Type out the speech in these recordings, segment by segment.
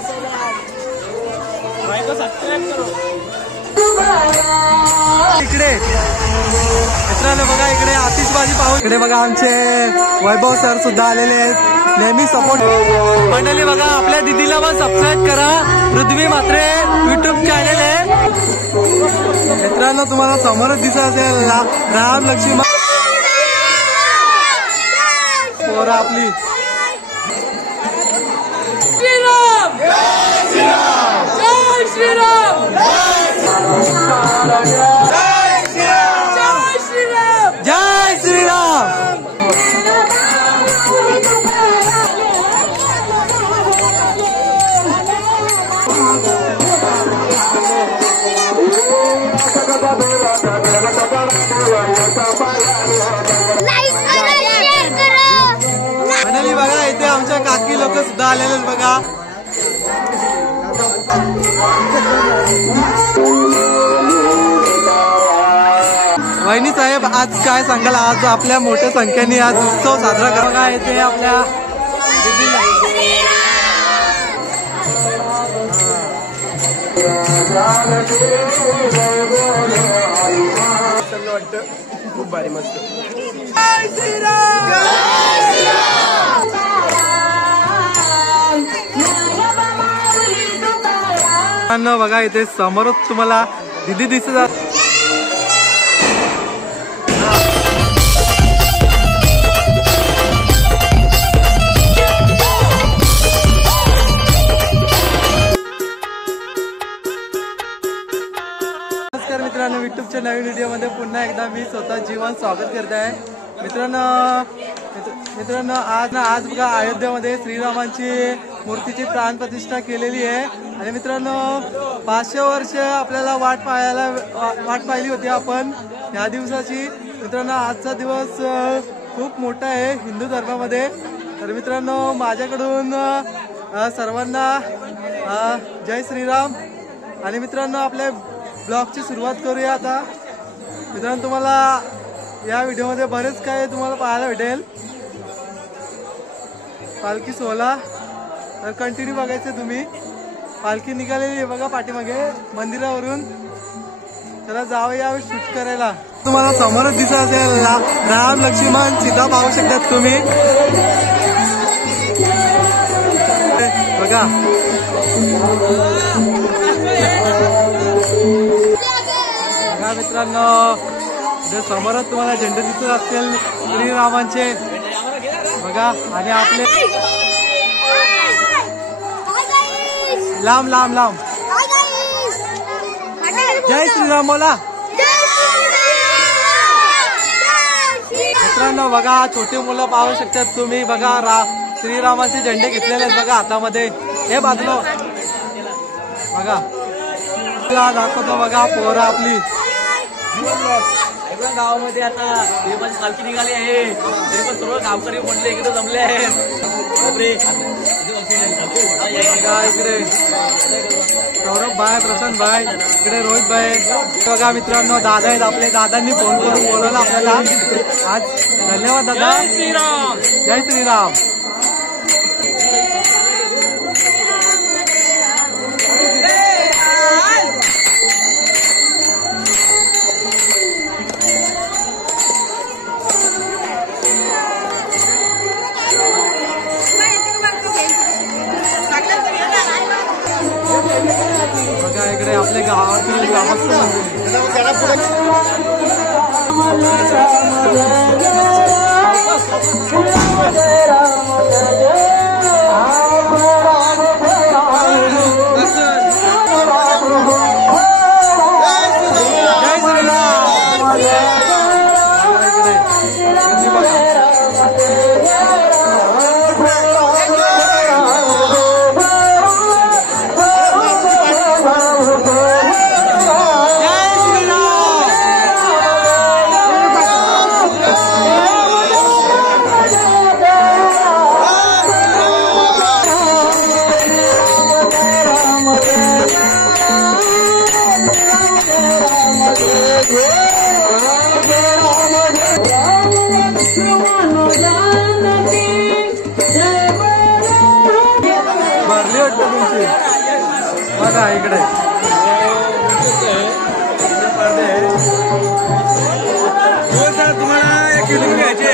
इकडे मित्रांनो बघा, इकडे आतिषबाजी पाहू. इकडे बघा आमचे वैभव सर सुद्धा आलेले आहेत, नेहमी सपोर्ट. मंडळी बघा, आपल्या दीदीला पण सबस्क्राईब करा, पृथ्वी म्हात्रे युट्यूब चॅनल आहे. मित्रांनो तुम्हाला समोरच दिसत असेल राम लक्ष्मण पोरं आपली. श्रीराम जय श्रीराम जय श्रीराम. मंडळी बघा, इथे आमच्या काकी लोक सुद्धा आलेले बघा. वहिनी साहेब, आज काय सांगाल? आज आपल्या मोठ्या संख्येने आज उत्सव साजरा करा. बघा इथे आपल्या दीदीला वाटतं खूप भारी मस्त. बघा इथे समोरच तुम्हाला दीदी दिसत. नमस्कार मित्रांनो, युट्यूबच्या नवीन व्हिडिओमध्ये पुन्हा एकदा मी स्वतः जीवन स्वागत करत आहे. मित्रांनो आज बघा अयोध्येमध्ये श्रीरामांची मूर्तीची प्राणप्रतिष्ठा केलेली आहे. आणि मित्रांनो 500 वर्ष आपल्याला वाट पाहिली होती आपण या दिवसाची. मित्रांनो आजचा दिवस खूप मोठा आहे हिंदू धर्मामध्ये. तर मित्रांनो माझ्याकडून सर्वांना जय श्रीराम. आणि मित्रांनो आपल्या ब्लॉगची सुरुवात करूया आता. मित्रांनो तुम्हाला या व्हिडिओमध्ये बरेच काय तुम्हाला पाहायला भेटेल. पालखी सोहळा तर कंटिन्यू बघायचं तुम्ही. पालखी निघालेली आहे बघा पाठीमागे मंदिरावरून. चला जाऊया शूट करायला. तुम्हाला समोरच दिसत असेल राम लक्ष्मण सीता पाहू शकतात तुम्ही बघा. बघा मित्रांनो, समोरच तुम्हाला झेंडे दिसत असतील श्रीरामांचे बघा. आणि आपले लांब लांब लांब जय श्रीराम बोला. मित्रांनो बघा, छोटे मुलं पाहू शकतात तुम्ही बघा. श्रीरामाचे झेंडे घेतलेले आहेत बघा हातामध्ये. हे बाजूला बघा, दाखवतो बघा पोरं आपली. गावामध्ये आता पालखी निघाली आहे, तरी पण सर्व गावकरी म्हणले इकडे जमले आहेत. इकडे सौरभ भाई, प्रसन्न भाई, इकडे रोहित भाई बघा. मित्रांनो दादा आहेत आपले. दादांनी फोन करून बोलवलं आपल्याला आज. धन्यवाद दादा. जय श्रीराम जय श्रीराम. बघा इकडे आपल्या गावातील ग्रामस्थ बघा इकडे पडदे तुम्हाला 1 किलो घ्यायचे.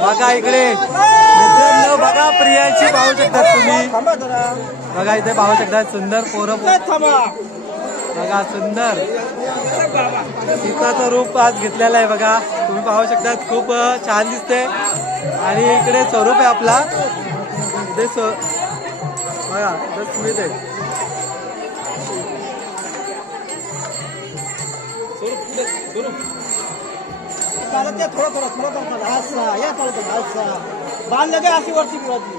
बघा इकडे मित्रांनो, बघा प्रियांची पाहू शकतात तुम्ही. बघा इथे पाहू शकतात सुंदर पोरं. बघा सुंदर सीताचं रूप आज घेतलेलं आहे. बघा तुम्ही पाहू शकतात खूप छान दिसते. आणि इकडे स्वरूप आहे आपला. इथे बघा स्मित आहे. थोडं असा या चालतो असा बांधलं काय अशी वरती वरती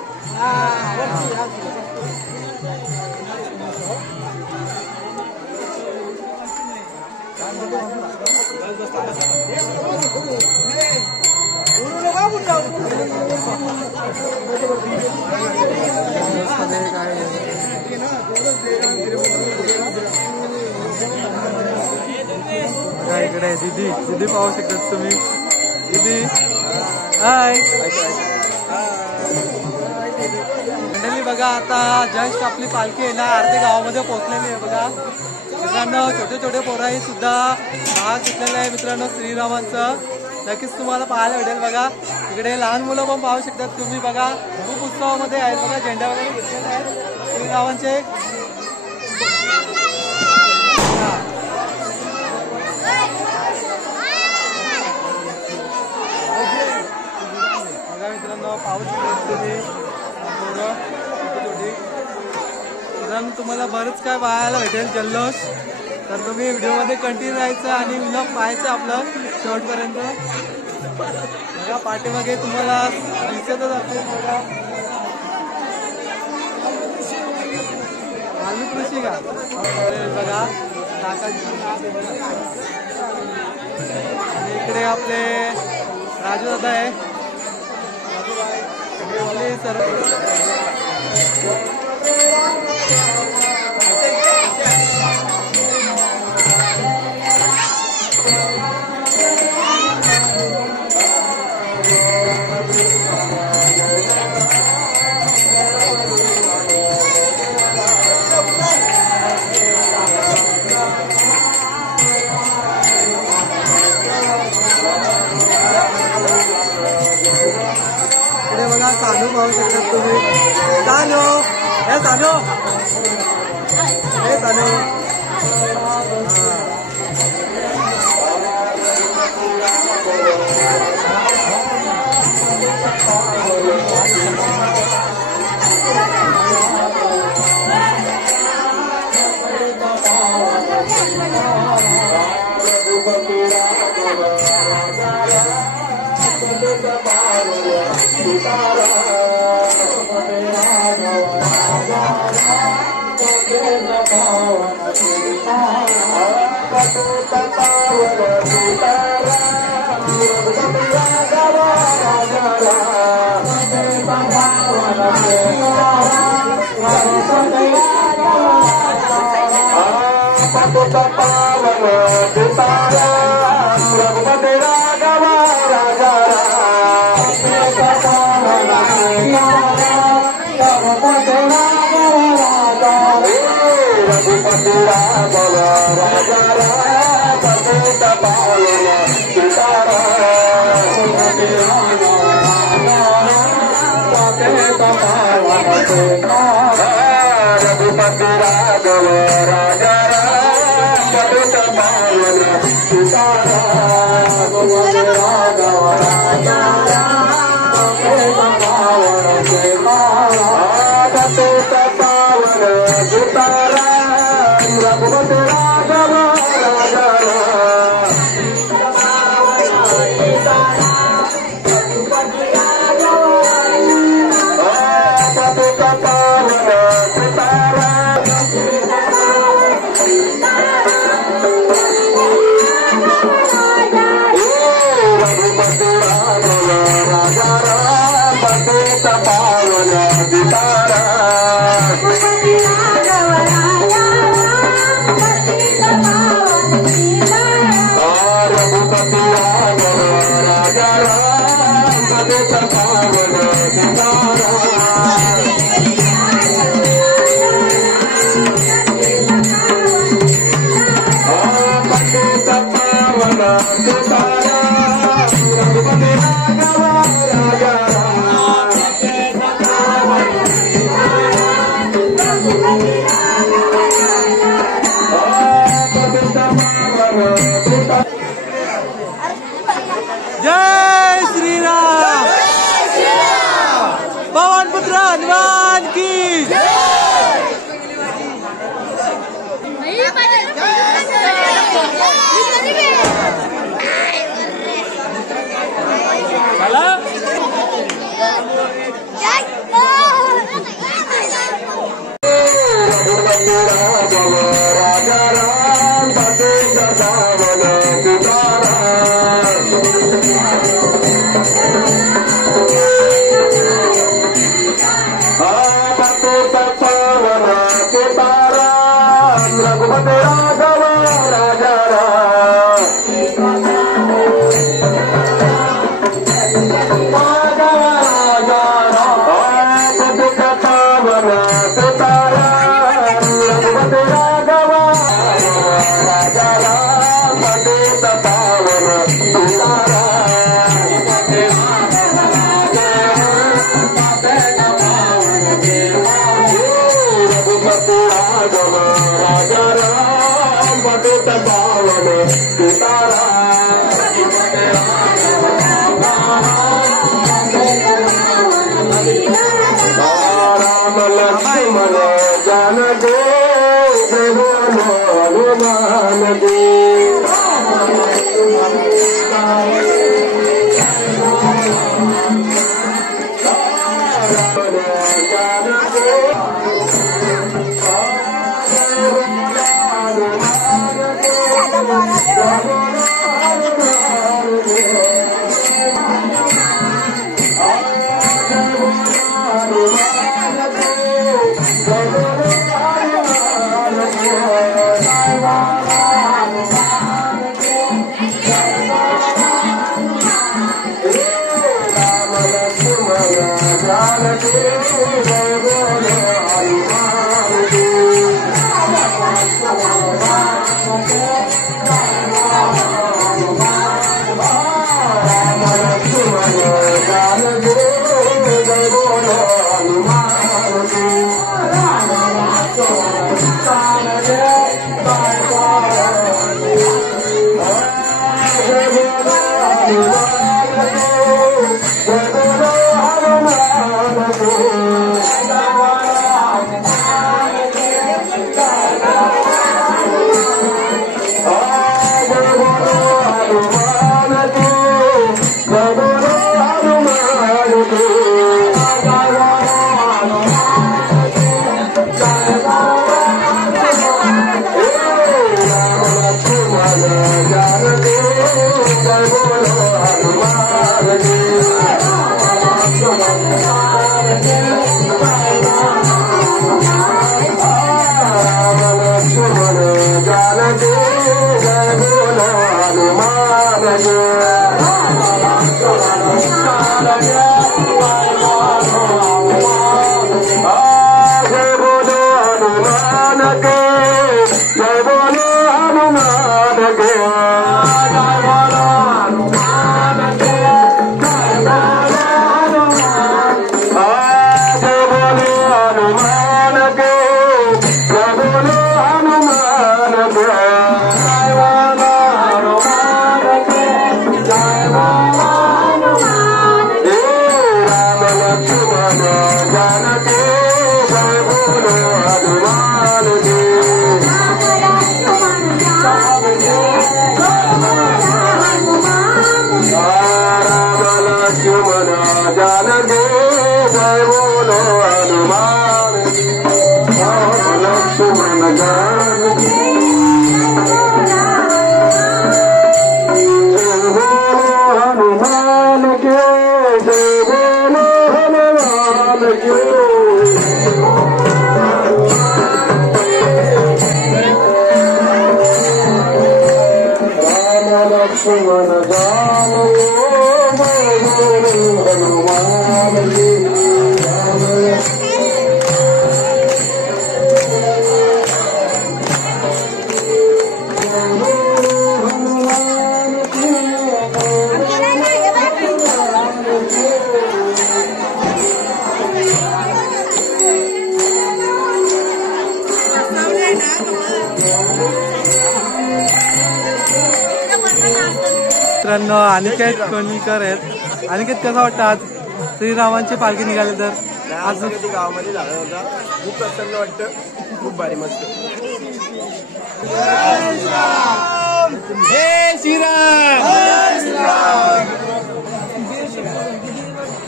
इकडे दीदी दीदी पाहू शकतात तुम्ही. दीदी हाय. मंडळी बघा आता जस्ट आपली पालखी आहे ना अर्धे गावामध्ये पोहोचलेली आहे. बघा मित्रांनो छोटे छोटे पोराही सुद्धा भाग घेतलेला आहे मित्रांनो श्रीरामांचं. नक्कीच तुम्हाला पाहायला भेटेल. बघा इकडे लहान मुलं पण पाहू शकतात तुम्ही. बघा खूप उत्सवामध्ये आहेत. बघा झेंडा वगैरे घेतलेले आहेत श्रीरामांचे. मित्रांनो पाहू शकता तुम्ही मित्रांनो तुम्हाला बरंच काय पाहायला भेटेल जल्लोष. तर तुम्ही व्हिडिओमध्ये कंटिन्यू राहायचं आणि व्लॉग पाहायचं आपलं शेवटपर्यंत. बघा पाठीमागे तुम्हाला दिसतच असेल. बघा आलू कृषी का बघा काकांची. इकडे आपले राजू दादा आहे. बघा सानू पाहू शकतात तुम्ही. सानू हे सानू हे सानू जय श्रीराम पवन पुत्र हनुमान की हनुमान मित्रांनो अनिकेत कोणकर आहेत. अनिकेत कसं वाटतं आज श्रीरामांची पालखी निघाली तर? आज गावामध्ये झाला होता, खूप प्रसन्न वाटतं, खूप भारी मस्त. जय श्रीराम.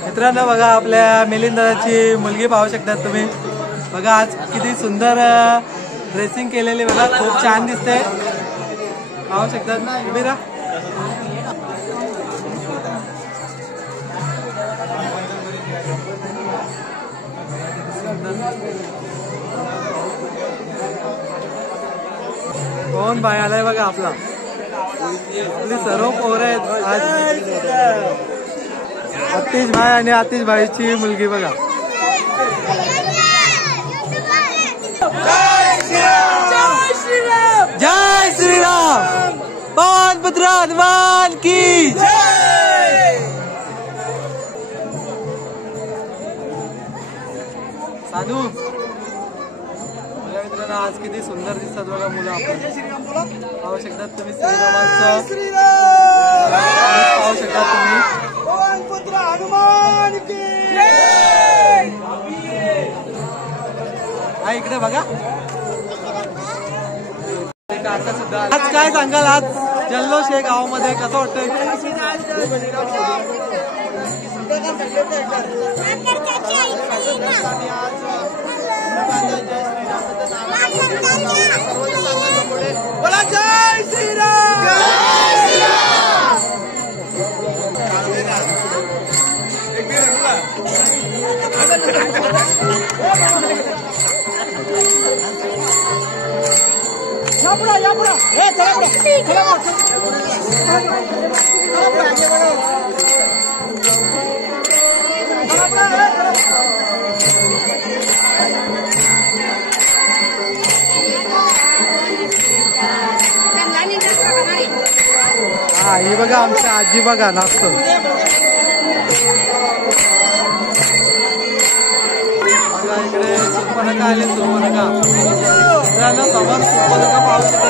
मित्रांनो बघा आपल्या मिलिंद दादाची मुलगी पाहू शकतात तुम्ही. बघा आज किती सुंदर ड्रेसिंग केलेली बघा, खूप छान दिसते. पाहू शकतात ना उभी राहा. कोण बाय आलाय बघा आपला, आपली सर्व पोरं आहेत आज. आतिश भाई आणि आतिश भाईची मुलगी बघा. जय श्रीराम. पवन पुत्र हनुमान की जय. साधू मित्रांनो आज किती सुंदर दिसतात बघा मुलं. आपण पाहू शकतात तुम्ही श्रीरामांचं पाहू शकता तुम्ही. पवन पुत्र हनुमान की हा इकडे बघा. काका सुद्धा आज काय सांगाल, आज जल्लोष आहे गावामध्ये, कसं वाटतंय? बोला जय श्रीराम. या पुढं हे चला पुढे चला हा ही बघा आमची आजी बघा नाचतो. बघा इकडे सुपर्णका आले. सुपर्णका मित्रांनो समोर सुपर्णका पाहू शकतात.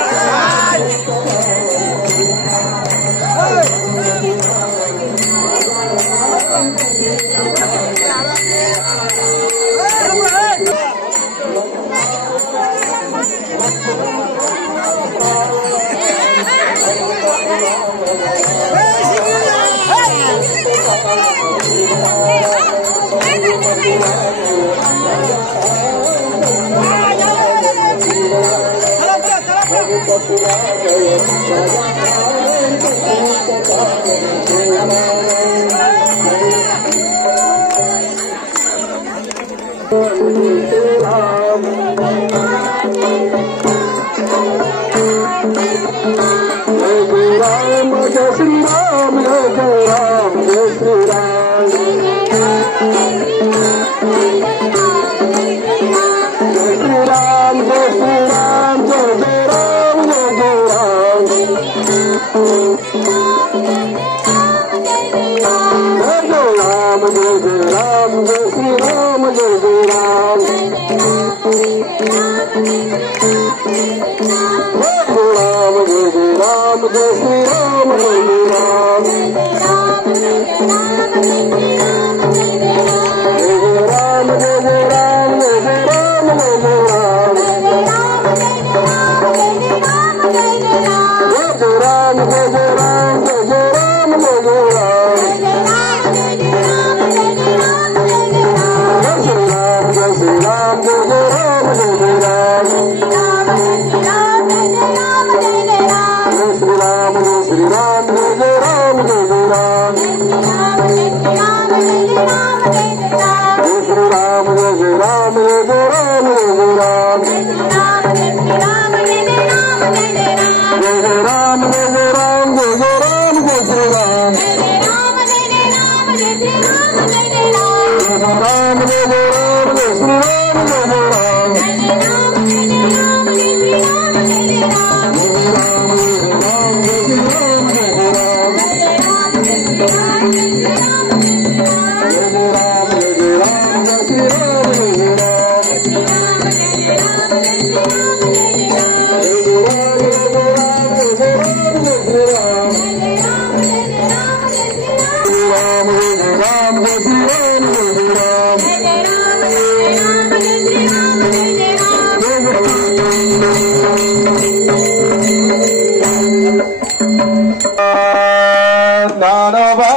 ज्ञानोबा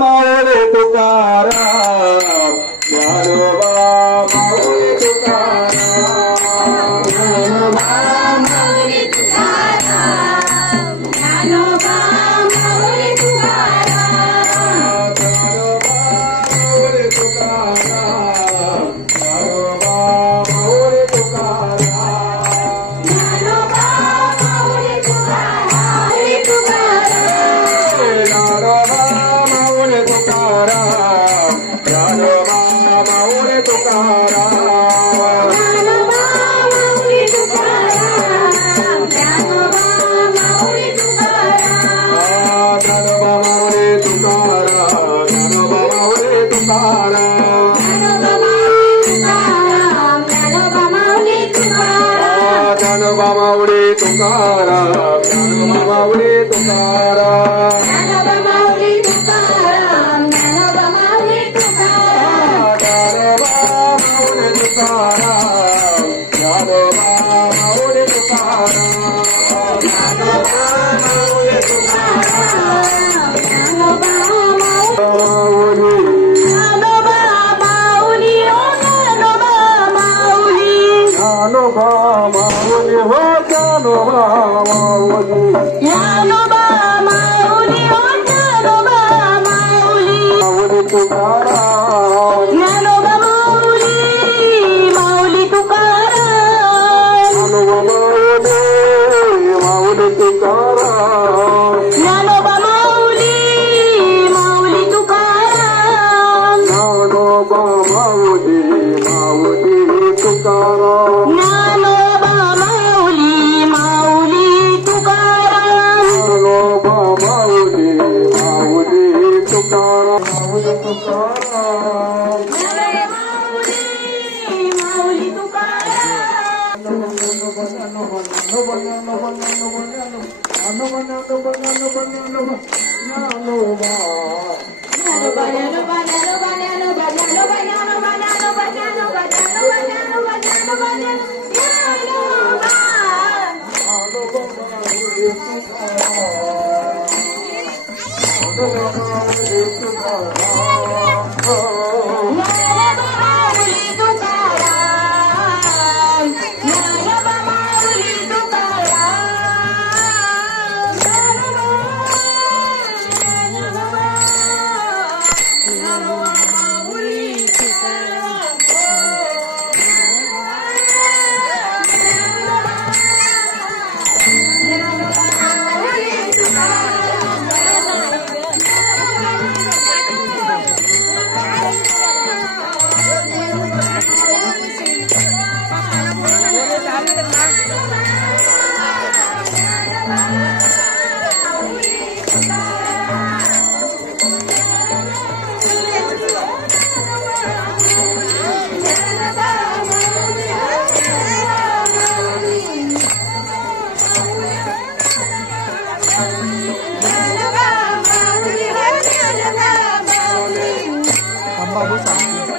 माऊली तुकाराम ज्ञानोबा माऊली तुकाराम ज्ञानोबा माऊली तुकाराम ज्ञानोबा माऊली तुकाराम ज्ञानोबा माऊली तुकाराम ज्ञानोबा माऊली तुकाराम ज्ञानोबा माऊली तुकाराम ज्ञानोबा माऊली तुकाराम ज्ञानोबा माऊली तुकाराम ज्ञानोबा माऊली तुकाराम ज्ञानोबा माऊली तुकाराम ज्ञानोबा माऊली तुकाराम ज्ञानोबा माऊली तुकाराम ज्ञानोबा माऊली तुकाराम ज्ञानोबा माऊली तुकाराम ज्ञानोबा माऊली तुकाराम ज्ञानोबा माऊली तुकाराम ज्ञानोबा माऊली तुकाराम ज्ञानोबा माऊली तुकाराम ज्ञानोबा माऊली ज्ञानोबा माऊली ज्ञानोबा माऊली ज्ञानोबा माऊली हो ज्ञानोबा माऊली ज्ञानोबा माऊली हो ज्ञानोबा माऊली माऊली तुकाराम ज्ञानोबा माऊली माऊली तुकाराम ज्ञानोबा माऊली माऊली तुकाराम ज्ञानोबा माऊली माऊली तुकाराम ज्ञानोबा माऊली माऊली तुकाराम ज्ञानोबा माऊली माऊली तुकाराम ज्ञानोबा माऊली माऊली तुकाराम माऊली तुकाराम माऊली बाबू सांगतो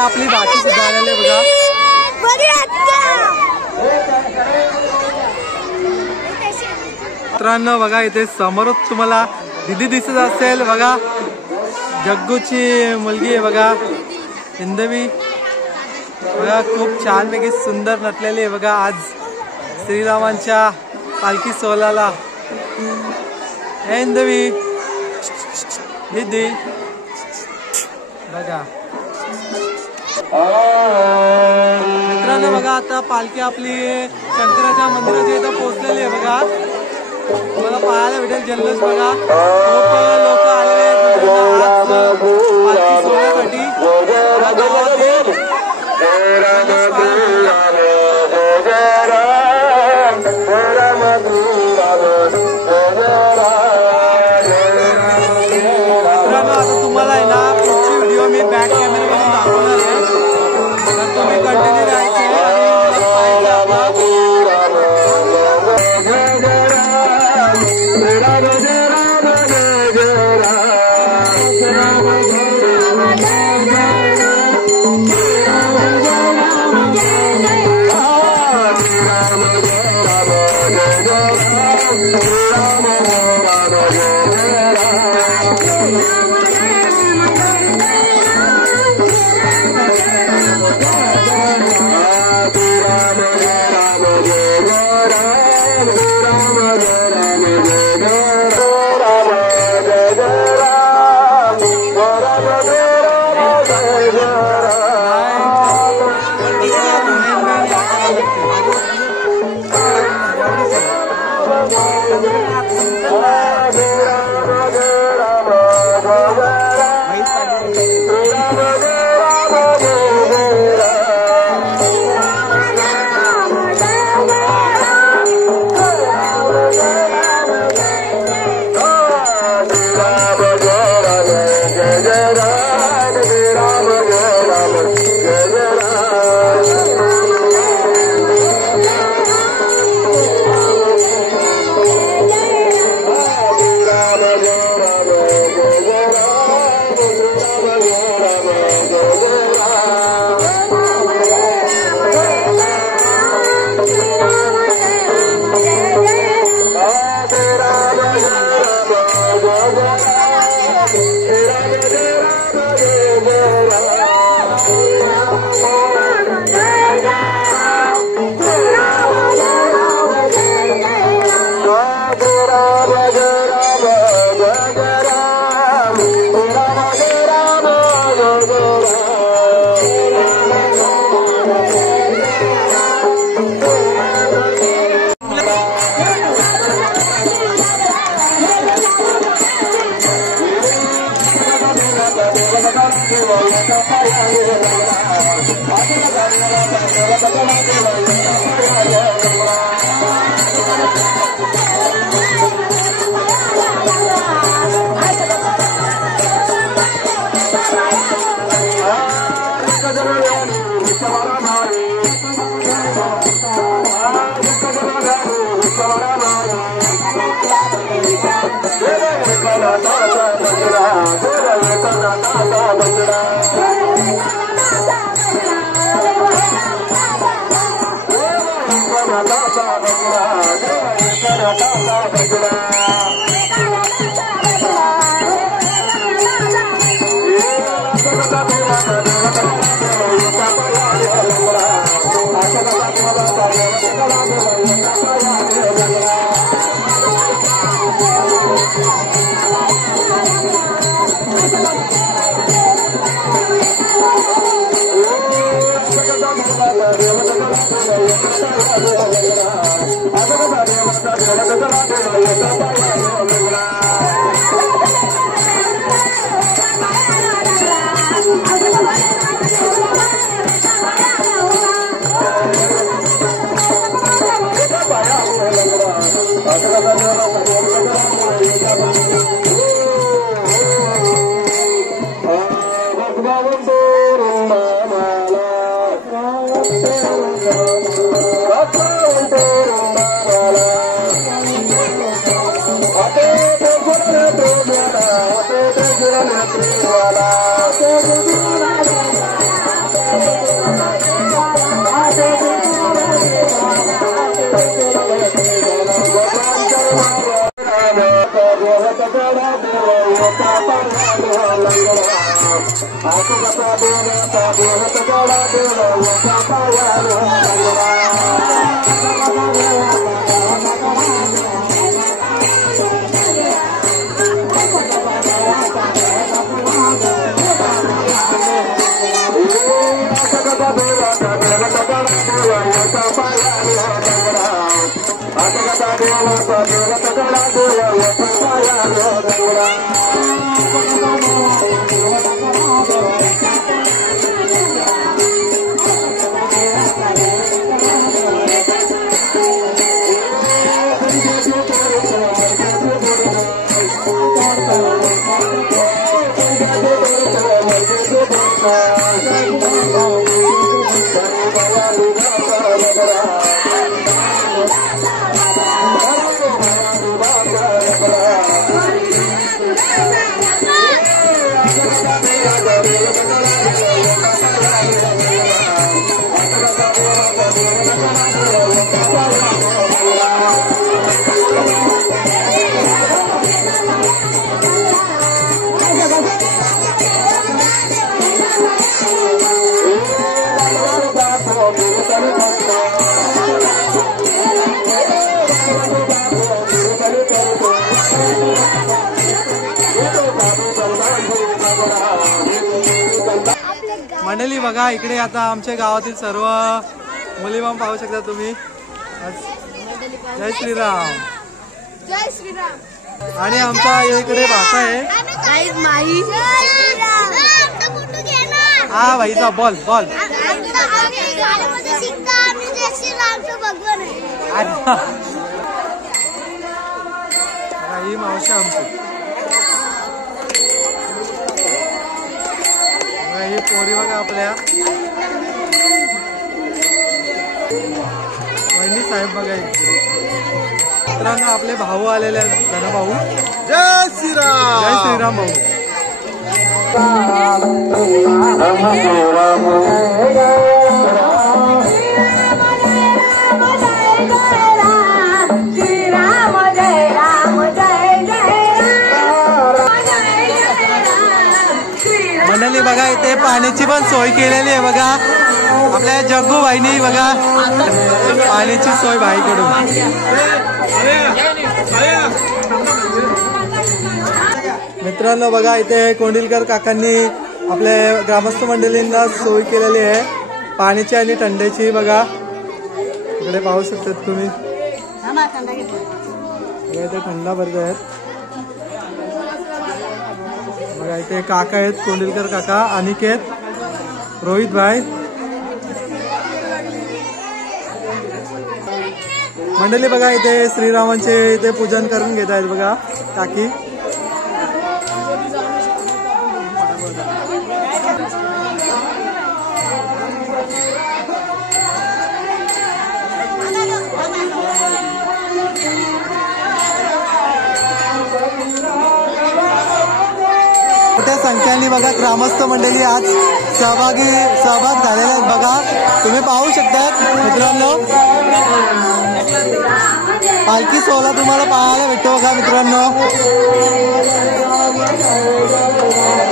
आपली भाषा सुधारली बघा. मित्रांनो बघा इथे समोर तुम्हाला दिदी दिसत असेल बघा. जग्गूची मुलगी आहे बघा, हिंदवी बघा. खूप छानपैकी सुंदर नटलेली आहे बघा आज श्रीरामांच्या पालखी सोहळ्याला. हिंदवी दीदी बघा. मित्रांनो बघा आता पालखी आपली शंकराच्या मंदिराच्या इथं पोहोचलेली आहे बघा. मला पाहायला भेटेल जल्लोष बघा. खूप लोक आलेले आहेत पालखी सोहळ्यासाठी. मित्रांनो आता तुम्हाला आहे ना पुढची व्हिडिओ मी बॅक कॅमेरामधून दाखवणार आहे, तर तुम्ही कंटिन्यू राहायचे आणि पाहायचं आपलं. मंडळी बघा इकडे आता आमच्या गावातील सर्व मुली पण पाहू शकता तुम्ही. जय श्रीराम. जय श्रीराम. आणि आमचा इकडे भाषा आहे हा भाईचा बॉल बॉल ही मावशी आमची. ही पोरी बघा आपल्या वहिनी साहेब बघा मित्रांनो आपले भाऊ आलेले आहेत धनभाऊ. जय श्रीराम. जय श्रीराम भाऊ. मंडळी बघा इथे पाण्याची पण सोय केलेली आहे बघा आपल्या जग्गू भाईनी बघा पाण्याची सोय भाईकडून. मित्रांनो बघा इथे कोंडिलकर काकांनी आपल्या ग्रामस्थ मंडळींना सोय केलेली आहे पाण्याची आणि थंड्याची. बघा इकडे पाहू शकतात तुम्ही इथे थंडा भरत आहेत बघा. इथे काका आहेत कोंडिलकर काका अनिकेत रोहित भाई. मंडळी बघा इथे श्रीरामांचे इथे पूजन करून घेत आहेत बघा काकी. मोठ्या संख्येने बघा ग्रामस्थ मंडळी आज सहभाग झालेले आहेत बघा. तुम्ही पाहू शकता मित्रांनो पालखी सोहळा तुम्हाला पाहायला भेटतो बघा मित्रांनो.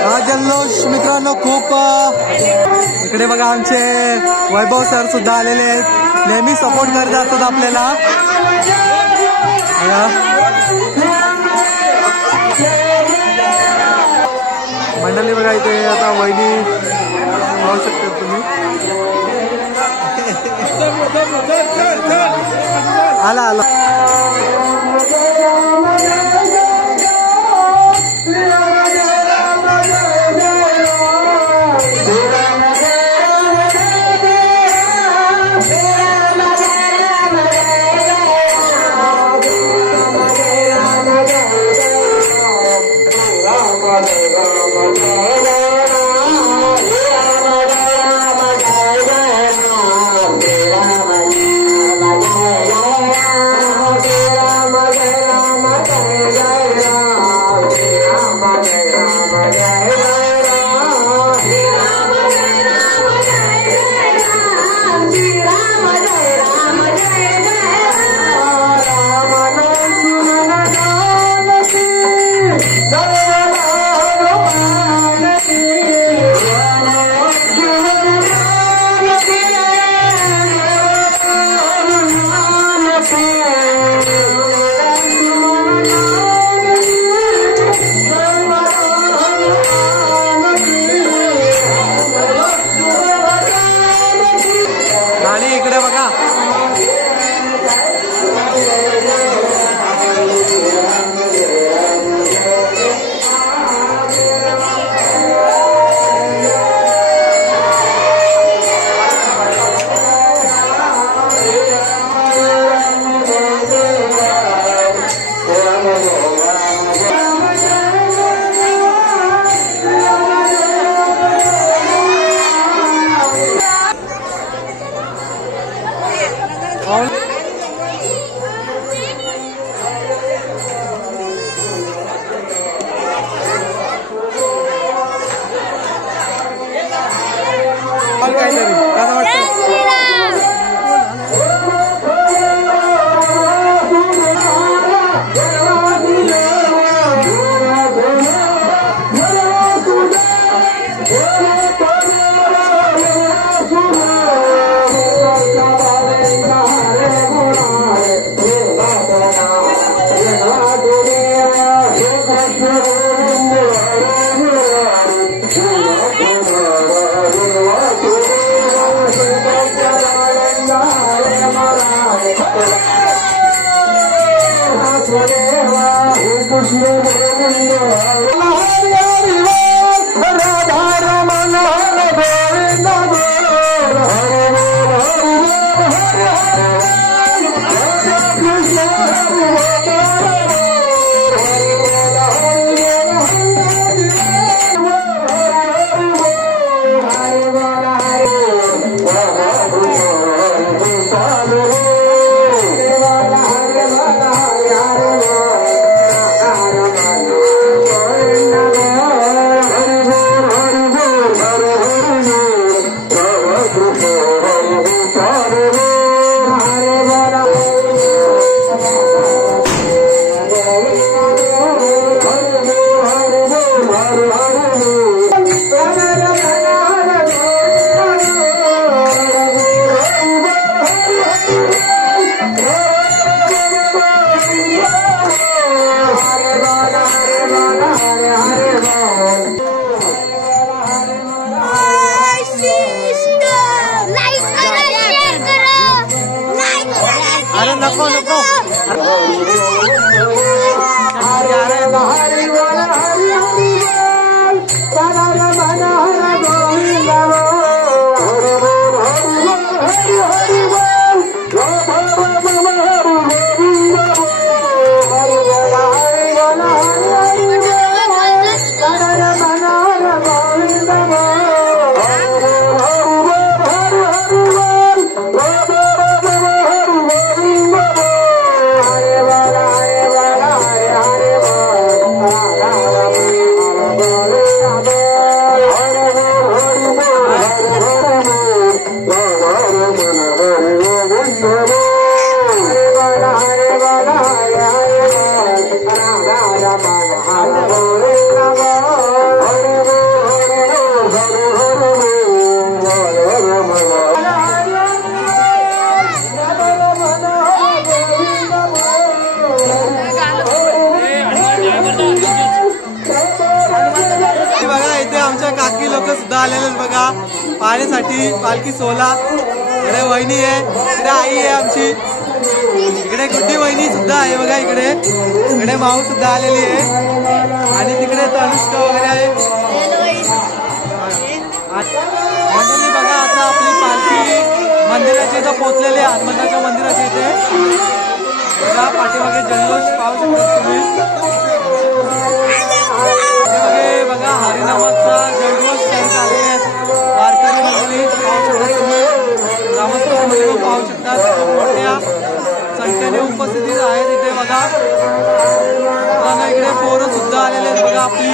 हा जल्लोष मित्रांनो खूप. इकडे बघा आमचे वैभव सर सुद्धा आलेले आहेत नेहमी सपोर्ट करत असतात आपल्याला. मंडळी बघा इथे आता वहिनी पाहू शकता तुम्ही. आला आला Jai Ram, Jai Ram, Jai Ram, Jai Ram, Jai Ram. आणि इकडे बघा काहीतरी काय वाटतं अरे नको नको आमच्या काकी लोक सुद्धा आलेले बघा पाहण्यासाठी पालखी सोला. इकडे वहिनी आहे, इकडे आई आहे आमची, इकडे गुड्डी वहिनी सुद्धा आहे बघा, इकडे माऊ सुद्धा आलेली आहे आणि तिकडे तनुष्का वगैरे आहे. मंडळी बघा आता आपली पालखी मंदिराच्या इथं पोहोचलेली आहे, हनुमंताच्या मंदिराच्या इथे बघा. पाठीमागे जल्लोष पाहू शकता तुम्ही. बघा हरिनामाचा जल्लोष त्यांनी आलेले आहेत. वारकरी मंडळी पाहू शकता तुम्ही, ग्रामस्थ मंडळी पाहू शकता, मोठ्या संख्येने उपस्थित आहेत इथे बघा. इकडे पोरं सुद्धा आलेले आहेत बघा आपली.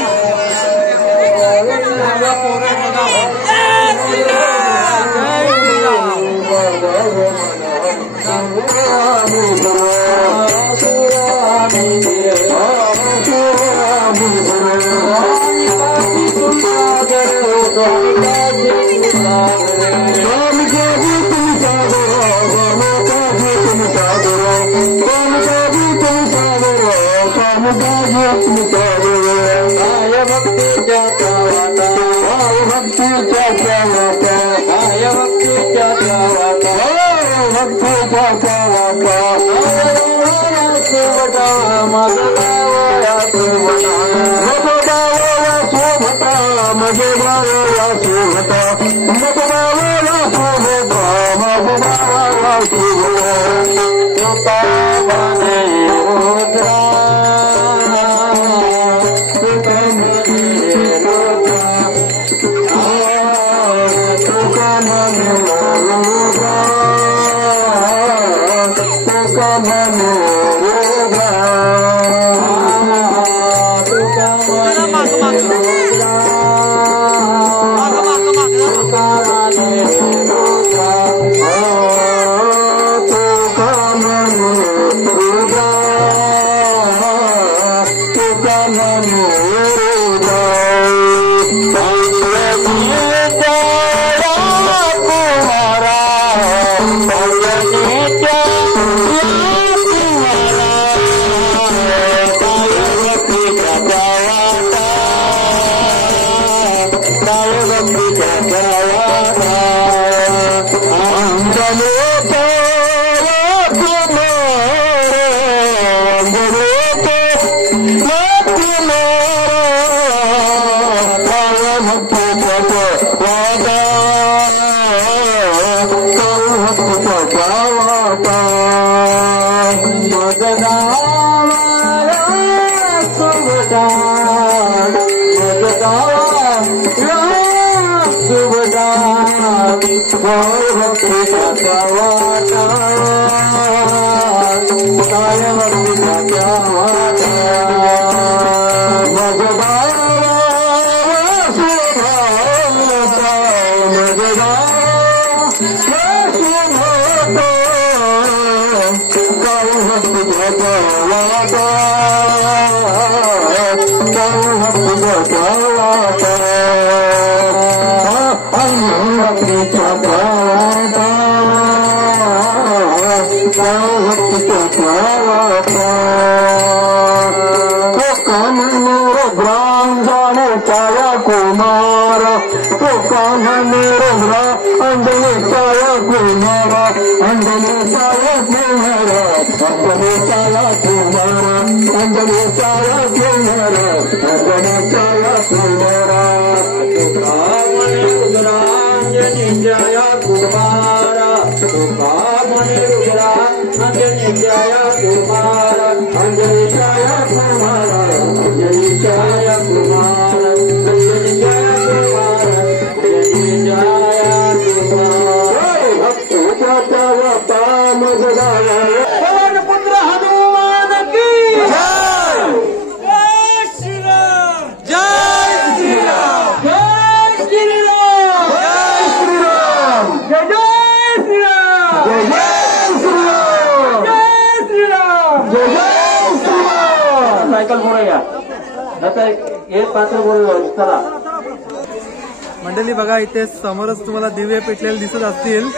मंडळी बघा इथे समोरच तुम्हाला दिवे पेटलेले दिसत असतील.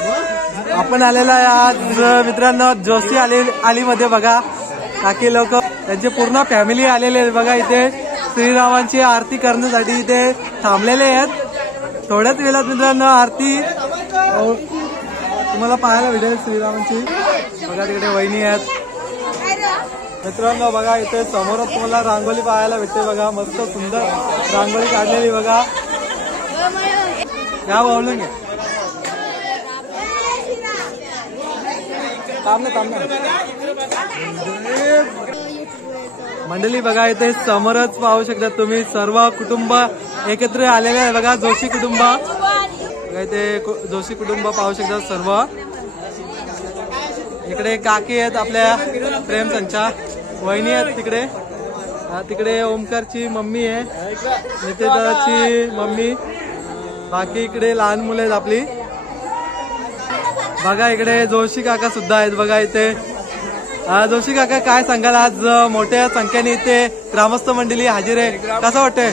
आपण आलेला आहे आज मित्रांनो जोशी आली मध्ये बघा. काकी लोक त्यांचे पूर्ण फॅमिली आलेले आहेत बघा. इथे श्रीरामांची आरती करण्यासाठी इथे थांबलेले आहेत. थोड्याच वेळात मित्रांनो आरती तुम्हाला पाहायला भेटेल श्रीरामांची. बघा तिकडे वहिनी आहेत मित्रांनो. बघा इथे समोरच तुम्हाला रांगोळी पाहायला भेटते बघा. मस्त सुंदर रांगोळी काढलेली बघा. या बोलून घ्या मंडळी. बघा इथे समोरच पाहू शकता तुम्ही सर्व कुटुंब एकत्र आलेले आहे बघा. जोशी कुटुंब बघा इथे जोशी कुटुंब पाहू शकता सर्व. इकडे काकी आहेत आपल्या प्रेमसंचा. वहिनी आहेत तिकडे. तिकडे ओमकारची मम्मी आहे. नितेदाची मम्मी. बाकी इकडे लहान मुलं आहेत आपली. बघा इकडे जोशी काका सुद्धा आहेत बघा इथे. जोशी काका काय सांगाल आज मोठ्या संख्येने इथे ग्रामस्थ मंडळी हजर आहे. कसं वाटतंय?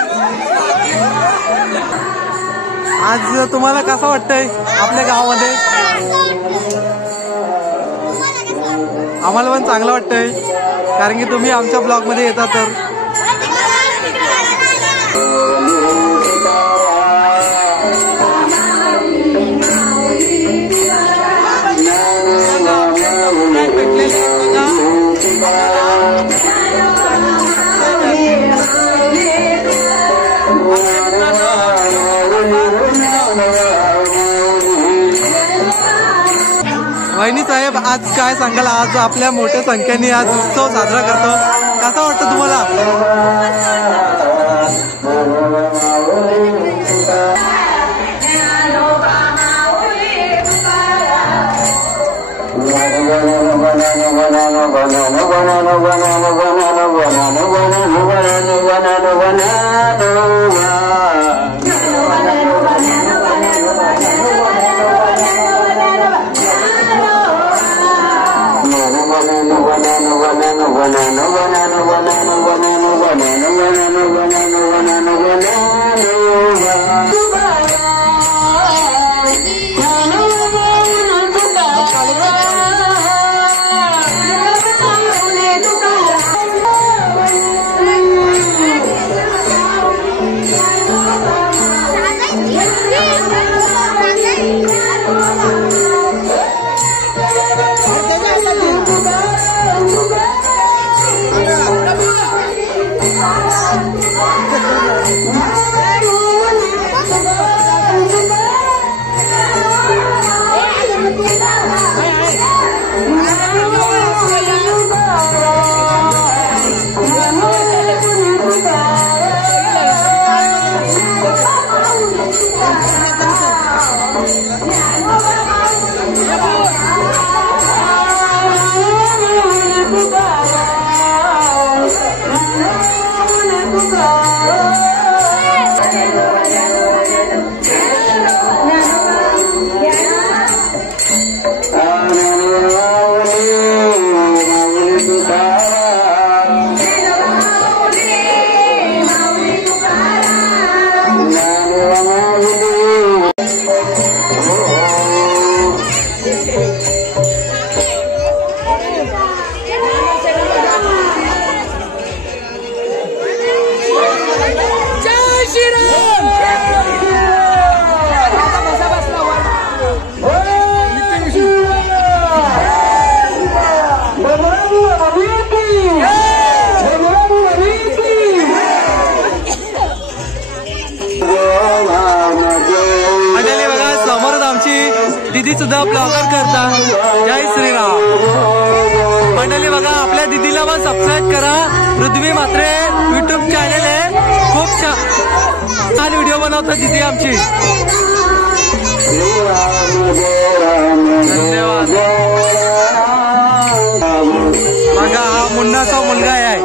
आज तुम्हाला कसं वाटतंय आपल्या गावामध्ये? आम्हाला पण चांगलं वाटतंय, कारण की तुम्ही आमच्या ब्लॉग मध्ये येता तर. वहिनी साहेब, आज काय सांगाल? आज आपल्या मोठ्या संख्येने आज उत्सव साजरा करतो, कसं वाटतं तुम्हाला? दीदी सुद्धा ब्लॉगर करता. जय श्रीराम. मंडळी बघा, आपल्या दीदीला पण सबस्क्राईब करा. पृथ्वी म्हात्रे युट्यूब चॅनल आहे, खूप छान व्हिडिओ बनवतात दीदी आमची. धन्यवाद. बघा, हा मुन्नाचा मुलगा आहे.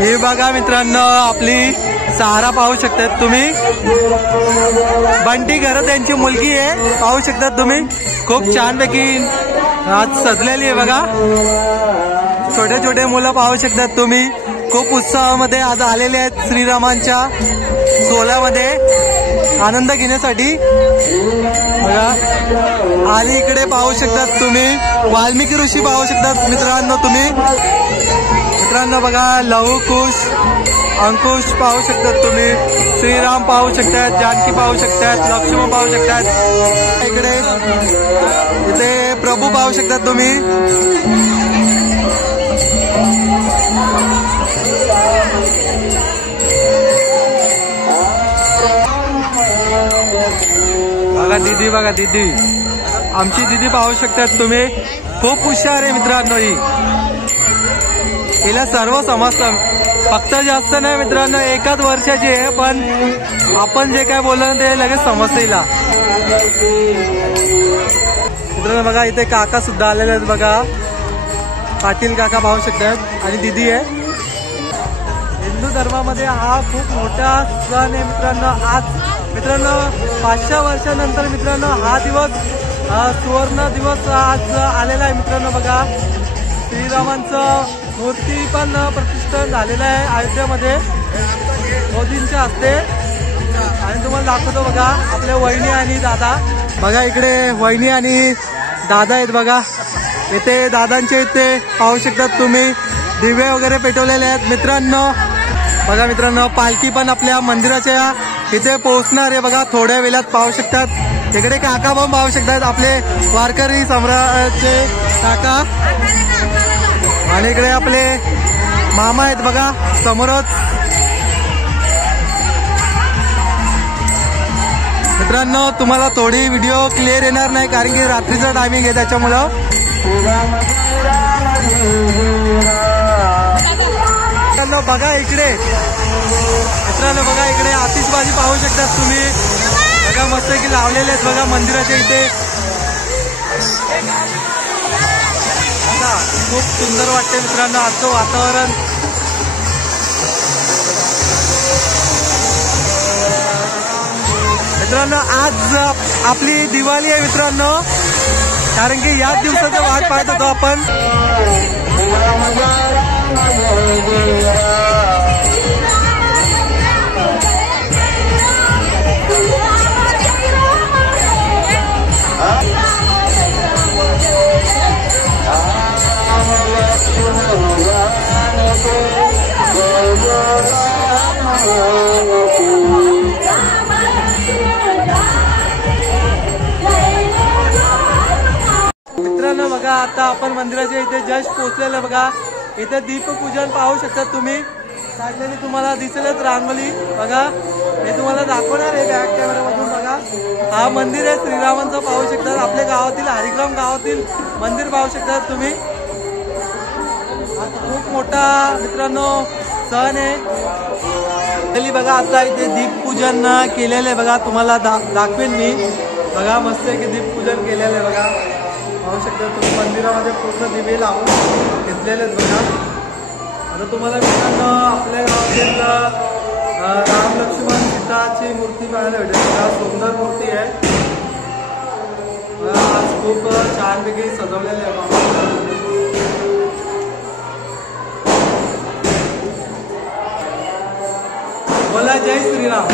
हे बघा मित्रांनो, आपली सहारा पाहू शकतात तुम्ही. बंटी घरात त्यांची मुलगी आहे, पाहू शकतात तुम्ही. खूप छानपैकी आज सजलेली आहे बघा. छोटे छोटे मुलं पाहू शकतात तुम्ही. खूप उत्साहामध्ये आज आलेले आहेत श्रीरामांच्या सोहळ्यामध्ये आनंद घेण्यासाठी बघा. आणि इकडे पाहू शकतात तुम्ही वाल्मिकी ऋषी पाहू शकतात मित्रांनो तुम्ही. मित्रांनो बघा, लहू कुश अंकुश पाहू शकतात तुम्ही. श्रीराम पाहू शकतात, जानकी पाहू शकतात, लक्ष्मण पाहू शकतात. इकडे इथे प्रभू पाहू शकतात तुम्ही. बघा दीदी, बघा दीदी, आमची दीदी पाहू शकतात तुम्ही. खूप हुशार आहे मित्रांनो ही. हिला सर्व समजतं. फक्त जास्त नाही मित्रांनो, एकाच वर्षाची आहे, पण आपण जे काय बोललं ते लगेच समजतं हिला. मित्रांनो बघा, इथे काका सुद्धा आलेले आहेत बघा. पाटील काका पाहू शकतात आणि दीदी आहे. हिंदू धर्मामध्ये हा खूप मोठा सण आहे मित्रांनो. आज मित्रांनो 500 वर्षानंतर मित्रांनो हा दिवस, सुवर्ण दिवस आज आलेला आहे मित्रांनो. बघा, श्रीरामांचं मूर्ती पण प्रतिष्ठान झालेलं आहे अयोध्येमध्ये मोदींच्या हस्ते. आणि तुम्हाला दाखवतो बघा आपल्या वहिनी आणि दादा. बघा इकडे वहिनी आणि दादा आहेत बघा. इथे दादांच्या इथे पाहू शकतात तुम्ही दिवे वगैरे पेटवलेले आहेत. मित्रांनो बघा मित्रांनो पालखी पण आपल्या मंदिराच्या इथे पोहोचणार आहे बघा थोड्या वेळात. पाहू शकतात इकडे काका पण पाहू शकतात आपले वारकरी सम्राटचे काका. आणि इकडे आपले मामा आहेत बघा समोरच. मित्रांनो तुम्हाला थोडी व्हिडिओ क्लिअर येणार नाही कारण की रात्रीचा टायमिंग आहे त्याच्यामुळं. बघा इकडे मित्रांनो बघा इकडे आतिषबाजी पाहू शकतात तुम्ही. बघा मस्त की लावलेले आहेत बघा मंदिराच्या इथे. खूप सुंदर वाटते मित्रांनो आजचं वातावरण. मित्रांनो आज आपली दिवाळी आहे मित्रांनो कारण की याच दिवसाची वाट पाहत होतो आपण. मित्रांनो बघा आता आपण मंदिराच्या इथे जस्ट पोहोचलेलं बघा. इथे दीपपूजन पाहू शकतात तुम्ही. काढलेली तुम्हाला दिसेलच रांगोळी बघा. हे तुम्हाला दाखवणार आहे बॅक कॅमेरामधून बघा. हा मंदिर आहे श्रीरामांचं पाहू शकतात. आपल्या गावातील हरिग्राम गावातील मंदिर पाहू शकतात तुम्ही. खूप मोठा मित्रांनो सण आहे बघा. आता इथे दीपपूजन केलेलं आहे बघा. तुम्हाला दाखवेन मी बघा. मस्त आहे की दीपपूजन केलेलं आहे बघा. पाहू शकता तुम्ही मंदिरामध्ये पूर्ण दिवे लावून घेतलेले आहेत बघा. आता तुम्हाला मित्रांनो आपल्या गावातील राम लक्ष्मण सीताची मूर्ती पाहायला भेटेल बघा. सुंदर मूर्ती आहे आज खूप छानपैकी सजवलेली आहे बघा. बोला जय श्रीराम.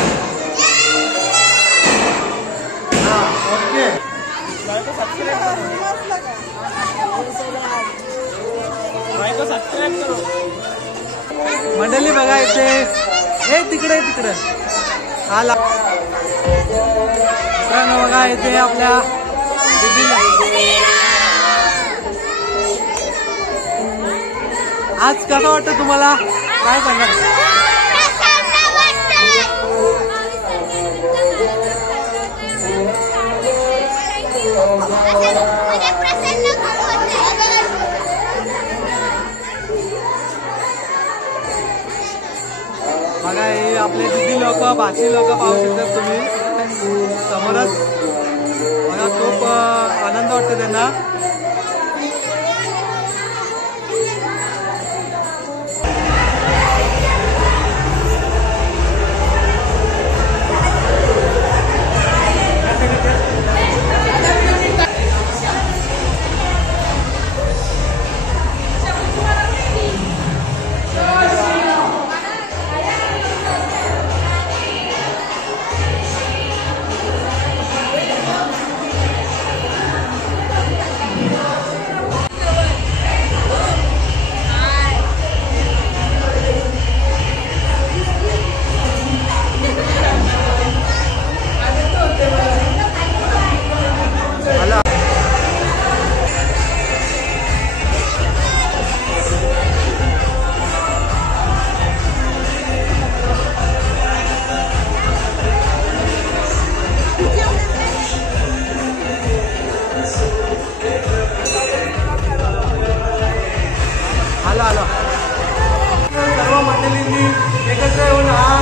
हा ओके. मंडळी बघा इथे हे तिकडे तिकडे आला मित्रांनो बघा इथे आपल्या आज कसं वाटतं तुम्हाला काय सांगा. बघा हे आपले दिदी लोक भाषी लोक पाहू शकतात तुम्ही समोरच बघा. खूप आनंद वाटतो त्यांना. सर्व मंडळींनी एकत्र येऊन हा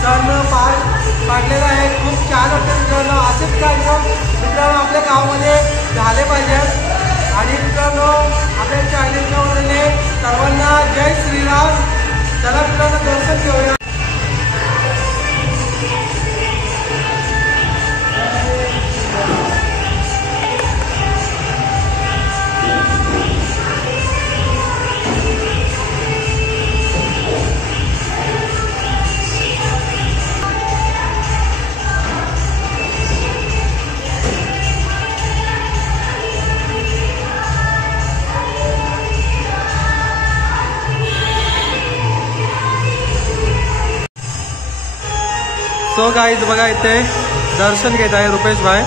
सण पाडलेला आहे. खूप छान वाटतं मित्रांनो. असेच कार्यक्रम मित्रांनो आपल्या गावामध्ये झाले पाहिजेत. आणि मित्रांनो आपल्या चॅनलच्या वतीने सर्वांना जय श्रीराम. चला मित्रांनो दर्शन घेऊया. सो गाईज बघा इथे दर्शन घेत आहे रुपेश भाई.